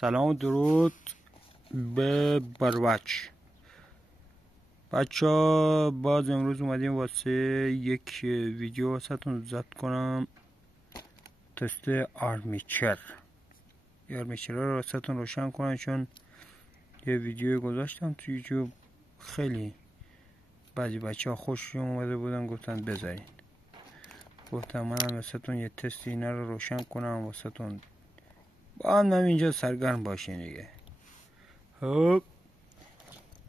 سلام و درود به بروچ بچه ها. باز امروز اومدیم واسه یک ویدیو واسهتون ضبط کنم. تست آرمیچر رو واسهتون روشن کنم، چون یه ویدیو گذاشتم تو یوتیوب. خیلی بعضی بچه ها خوششون اومده بودن، گفتن بذارین. گفتم منم واسهتون یه تست اینا رو روشن کنم واسهتون، با هم اینجا سرگرم باشین دیگه. خب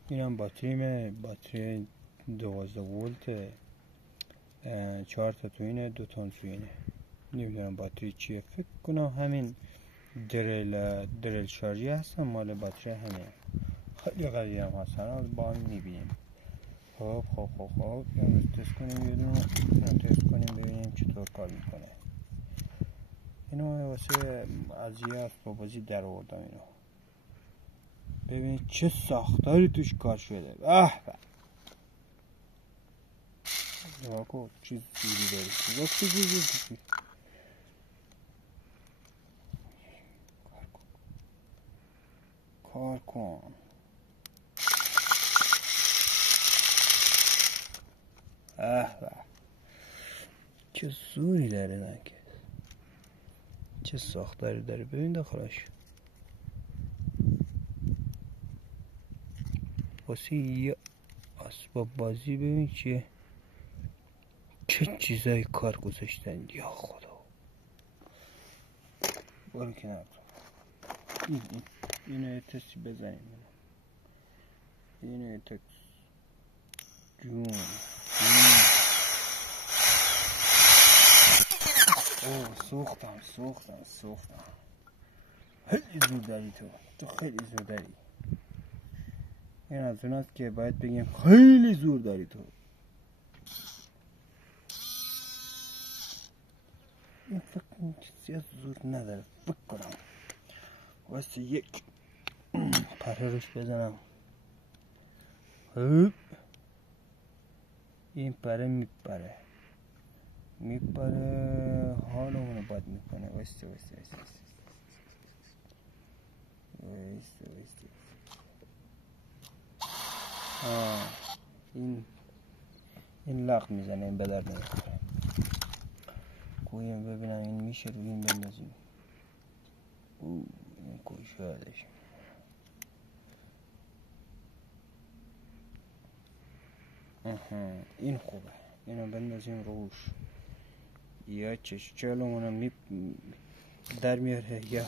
اینم باتری 12 ولت، 4 تا تو اینه، 2 تا تو اینه. نمیدونم باتری چیه، فکر کنم همین دریل شارژی هستن، مال باتری همین. خیلی قدیم هستن، با هم میبینیم. خب اینو تست کنیم، یه دونه تست کنیم ببینیم چطور کار میکنه. اینو واسه از بازی در آوردم. اینو ببینید چه ساختاری توش کار شده. نگاه چه زوری داری، نگاه چه زوری. کار کن. چه زوری داره نکه، چه ساختاری داره. ببین داخلش واسه یه اسباب بازی. ببین چه چیزایی کار گذاشتن. یا خدا، برو کنار. اینو تستی بزنیم. اینو تست جون. سوختم. خیلی زور داری تو خیلی زور داری. این از اوناست که باید بگیم خیلی زور داری تو. این فکر کنم زیاد زور نداره. فکر کنم واسه یک پره روش بزنم. این پره میپره حالمونو بد میکنه. واسه این لغ میزنه، این بدر نمیخوره. کویم ببینم این میشه روی این بندازیم. این کشادش. این خوبه، اینو بندازیم روش. یا چشچلمونو در میاره. یا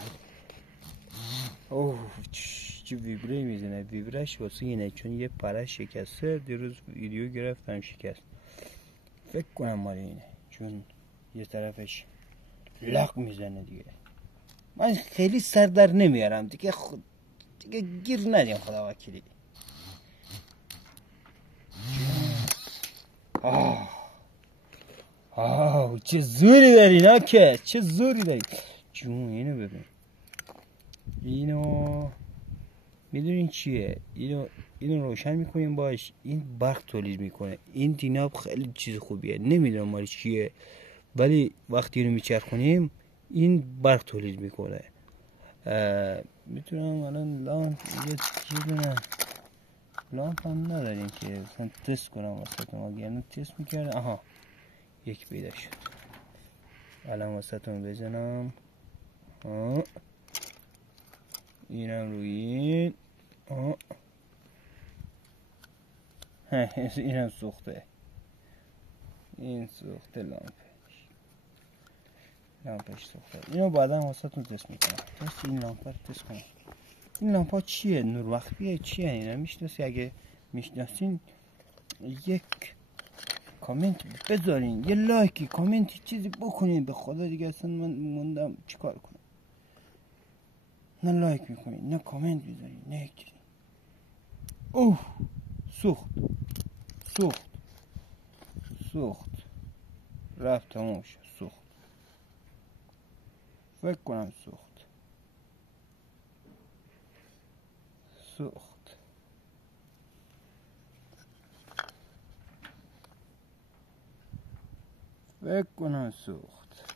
چه ویبره میزنه. ویبرش واسه اینه چون یه پره شکسته. دیروز ویدیو گرفتم شکست، فکر کنم مال اینه، چون یه طرفش لق میزنه دیگه. من خیلی سر در نمیارم دیگه. دیگه گیر ندیم خدا وکیلی. چه زوری داری ناکه، چه زوری داری جون. اینو ببین. اینو میدونین چیه؟ اینو روشن میکنیم باش. این برق تولید میکنه. این دیناب خیلی چیز خوبیه. نمیدونم مال چیه، ولی وقتی اینو میچرخونیم این برق تولید میکنه. میتونم الان یه دونه لامپ هم نداریم که مثلا تست کنم واسهتون. اگه تست میکردم. یک پیدا شد. الان واسهتون بزنم. اینم روی این. اینم سوخته. این سوخته. لامپش سوخته. اینو بعدا واسهتون تست میکنم. تست این لامپ رو تست کنم. این لامپ چیه؟ نور مخفیه چیه؟ اینا میشناسی؟ اگه میشناسین یک کامنت بذارین، یه لایکی، کامنتی چیزی بکنین. به خدا دیگه اصلا من موندم چیکار کنم. نه لایک میکنین، نه کامنت بذارین، نه یک چیزی. سوخت رفت، تموم شد. سوخت. فکر کنم سوخت. فکر کنم سوخت.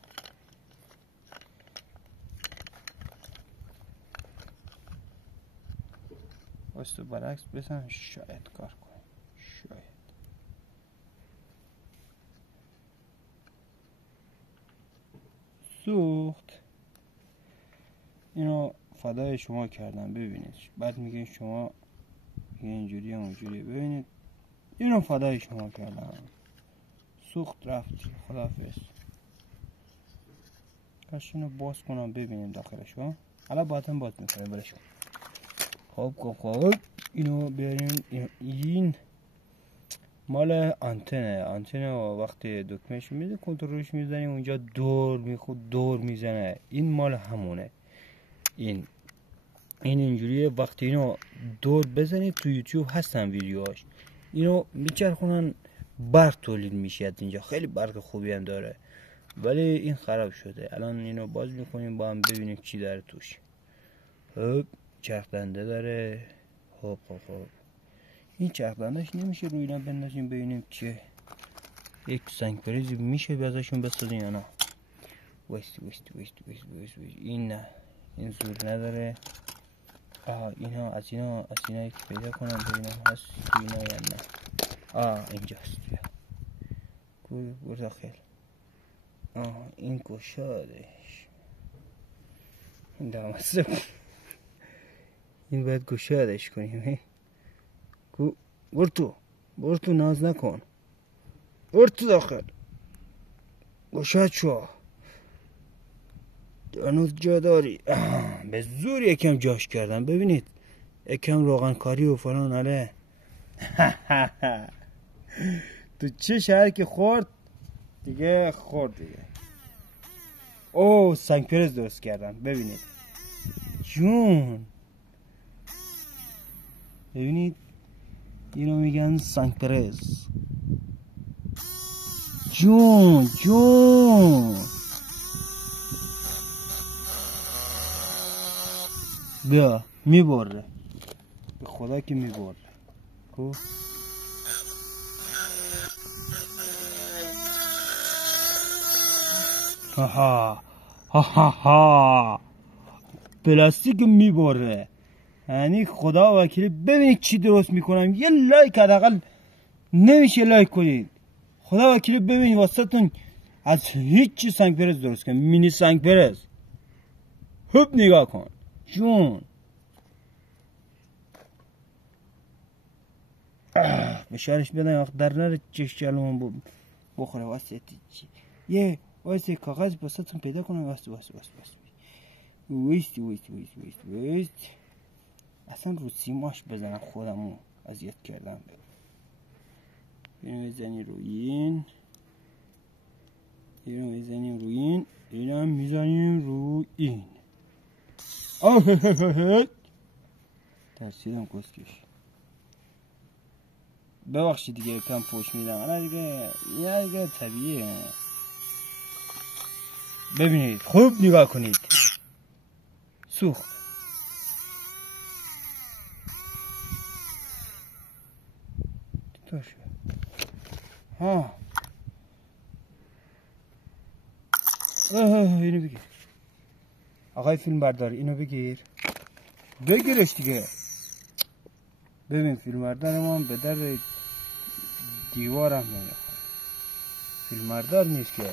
واسه برعکس بزن، شاید کار کنه. شاید سوخت. اینو فدای شما کردم ببینید. بعد میگین شما اینجوری اونجوری. ببینید اینو فدای شما کردم. سوخت رفت. خداحافظ. کاش اینو باز کنم ببینیم داخلش ها. حالا بعدم باز میکنیم برش. خب اینو بیاریم. این مال آنتنه وقتی دکمهش میده کنترلش میزنی اونجا دور میزنه. این مال همونه. این اینجوریه. وقتی اینو دور بزنید تو یوتیوب هستن ویدیوهاش، اینو میچرخونن برق تولید میشه. اینجا خیلی برق خوبی هم داره ولی این خراب شده. الان اینو باز میکنیم با هم ببینیم چی داره توش. خب چرخدنده داره. خب این چرخدندش نمیشه روی اینا بندازیم ببینیم چیه. یک سنگ پریزی میشه ازشون بسازیم یا نه. وست این نه، این زور نداره. اینا از اینا که پیدا کنم ببینم هست تو اینا یا نه. اینجاست. بیا داخل. این گشادش این دامسته. این باید گشادش کنیم. بر تو ناز نکن. بر تو داخل. گشاد شو. هنوز جا داری. به زور یکم جاش کردم. ببینید یکم روغن کاری و فلان. آره تو چه شهر که خورد دیگه. سنگ پرز درست کردم. ببینید جون. ببینید اینو میگن سنگ پرز. جون بیا میبره. به خدا که میبره. کو پلاستیک میبره. یعنی خدا وکیلی. ببینید چی درست میکنم. یه لایک حداقل نمیشه لایک کنید. خدا وکیلی ببینید واسهتون از هیچ چی سنگ پرز درست کنم. مینی سنگ پرز. نگاه کن جون. بشارش بدن در نره چش جلومون بخوره. واسه چی یه واسه کاغذ واسهتون پیدا کنم. واسه ویست اصلا رو سیماش بزنم خودمو اذیت کردم. اینو میزنی روی این. اینو هم میزنیم روی این. ترسیدم کسکش. ببخشید دیگه کم پوش میدم. الان دیگه طبیعیه. ببینید خوب نگاه کنید. سوخت. اینو بگیر آقای فیلم بردار. اینو بگیرش دیگه. ببین فیلم بردار ما به در دیوارم نمیخواد. فیلم بردار نیست که.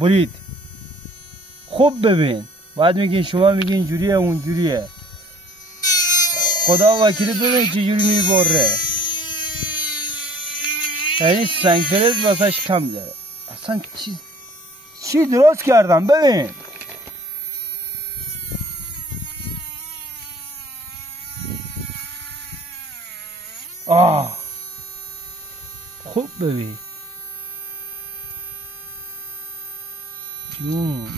برید. خوب ببین. بعد میگین شما میگین اینجوریه اونجوریه. خدا وکیلی ببین چه جوری میبره. یعنی سنگ پرز واسش کم داره. اصلا چی درست کردم ببین. خوب ببین. جون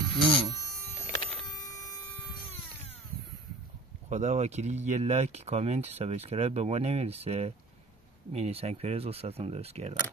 خدا وکیلی یه لایک کامنت سابسکرایب به ما نمیرسه. مینی سنگ پرز واسهتون درست کردم.